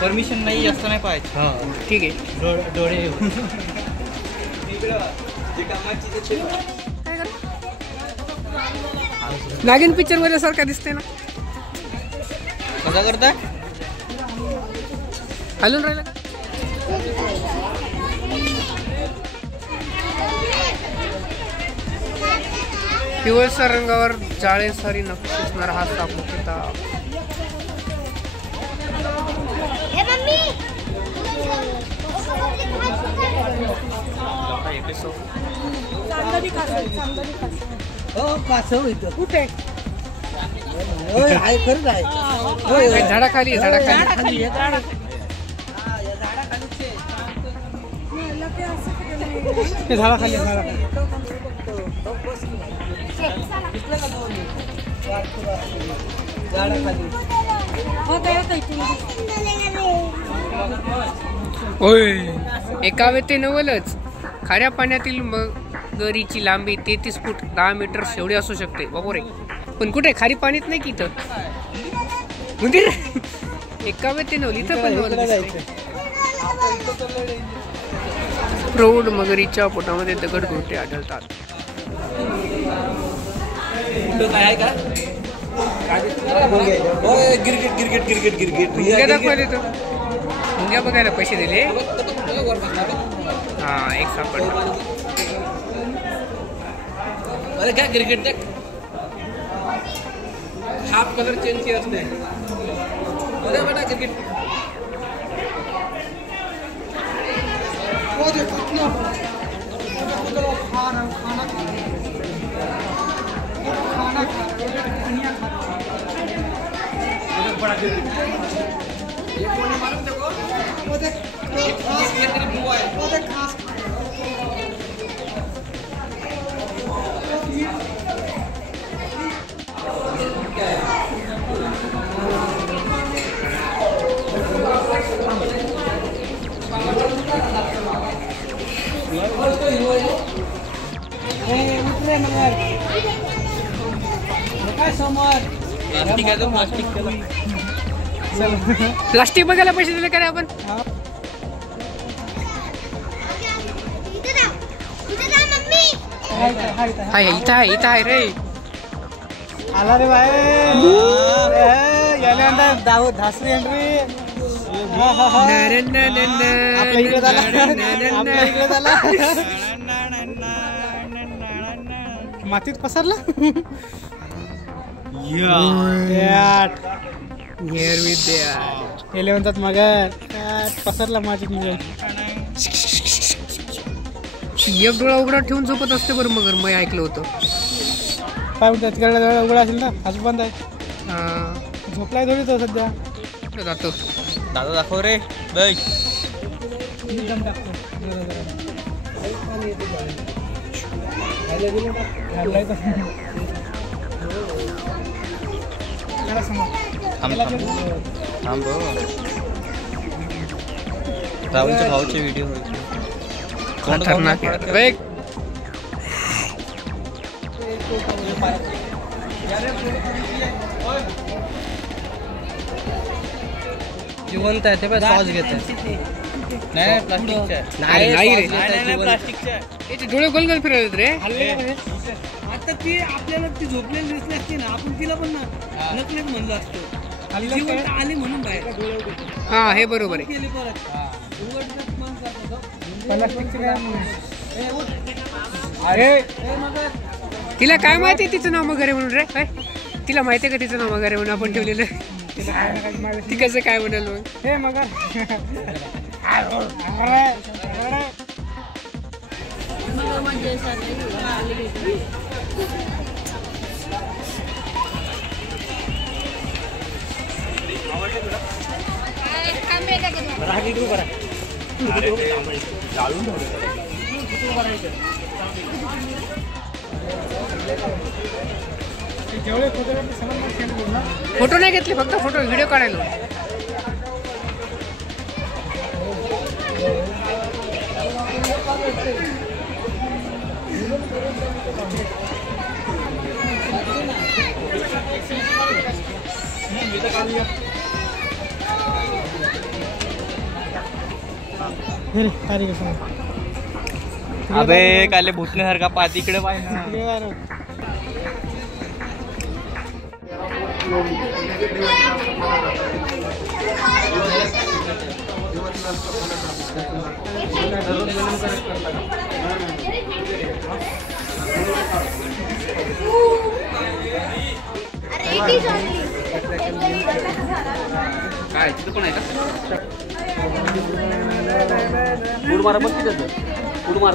Permission नाही जास्त नाही पाहायचं. हां ठीक आहे. डोळे नागिन पिक्चर मध्ये सारखा दिसते ना. कसा करता हलून राहिला. पिवळसर रंगावर जाळेसारी नक्षी असणारा हा साप मुख्यतः कुठे आहे खरंच आहे. झाडाखाली झाडाखाली झाडाखाली होय. एका वेते नवलच. खाऱ्या पाण्यातील मगरीची लांबी 33 फूट 10 मीटर एवढी असू शकते. बाबोरे पण कुठे खारी पाणीच नाही की इथं. म्हणजे एका वेते नवल इथं पण नवल. प्रौढ मगरीच्या पोटामध्ये दगड गोटे आढळतात. काय का मुंग्या दाखवायला तर मुंग्या बघायला पैसे दिले. हा एक सापडला. अरे काय क्रिकेट देख हाफ कलर चेंज किया उसने. अरे बेटा क्रिकेट वो देखो कितना खाना बड़ा ये कोने मालूम देखो वो देख वो देख खास प्लास्टिक बघायला पैसे दिले का रे आपण. हाय इथं आहे रे. आला रे बाय याला दाऊ धासरी एंट्री. मातीत पसरला. हे म्हणतात मग पसरला मातीत. एक डोळा उघडा ठेवून झोपत असते बरं मगर. मी ऐकलं होतं. काय म्हणतात तिकडला उघडा असेल ना. आज बंद आहे. झोपलाय थोडी तो सध्या. जातो दादा दाखव रे. राहुलच्या भाऊचे व्हिडिओ खतरनाक. जिवंत आहे ते पण सॉस घेत आहे. नाही प्लास्टिकच्या याचे डोळे गोल गोल फिरवत रे. आता ती आपल्याला ती झोपलेली दिसली असते ना. आपण तिला पण नकलेच म्हणलं असतो. जिवंत आली म्हणून बाहेर. हा हे बरोबर आहे. तिला काय माहिती तिचं नाव मगर म्हणून रे. काय तिला माहिती आहे का तिचं नाव मगर म्हणून आपण ठेवलेलं. ती कसं काय म्हणाल मग. हे मगर फोटो नाही घेतले फक्त फोटो व्हिडिओ काढायला. अबे काले भुटण्यासारखा पात इकडे पाहिजे. काय तिथं पण आहे का? उड मारा बघ किती उड मार.